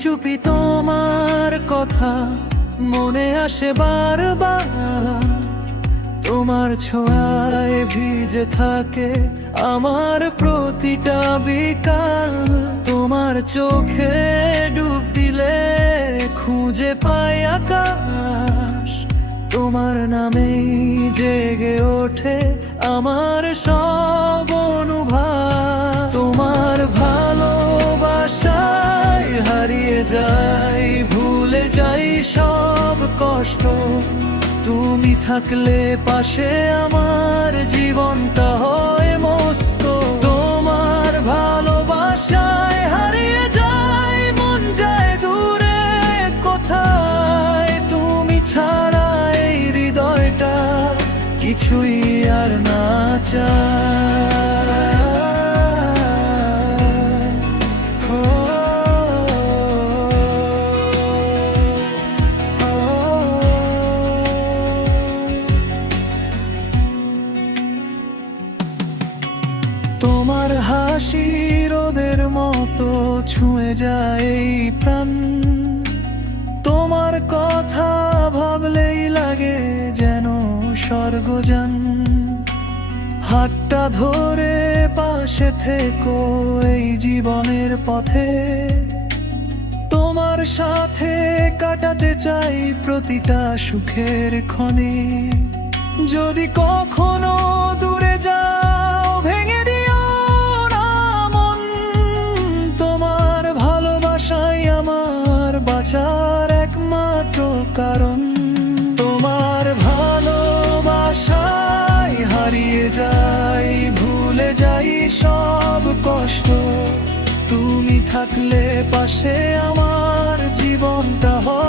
চুপি তোমার কথা মনে আসে বারবার, তোমার ছোঁয়ায় ভিজে থাকে আমার প্রতিটা বিকাল। তোমার চোখে ডুব দিলে খুঁজে পাই আকাশ, তোমার নামেই জেগে ওঠে আমার সব অনুভব। তোমার ভালোবাসায় হারিয়ে যাই, ভুলে যাই সব কষ্ট। তুমি থাকলে পাশে আমার জীবনটা হয় মস্ত। তোমার ভালোবাসায় হারিয়ে যাই, মন যায় দূরে কোথায়। তুমি ছাড়া এই হৃদয়টা কিছুই আর না চায়। তোমার হাসি রোদের মতো ছুঁয়ে যায় এই প্রাণ। তোমার কথা ভাবলেই লাগে যেন স্বর্গযান। হাতটা ধরে পাশে থেকো এই জীবনের পথে, তোমার সাথে কাটাতে চাই প্রতিটা সুখের ক্ষণে। যদি কখনো দূরে যাও ভেঙে দিও না মন, তোমার ভালোবাসাই আমার বাঁচার একমাত্র কারণ। তোমার ভালোবাসায় হারিয়ে যাই, ভুলে যাই সব কষ্ট। তুমি থাকলে পাশে আমার জীবনটা হয়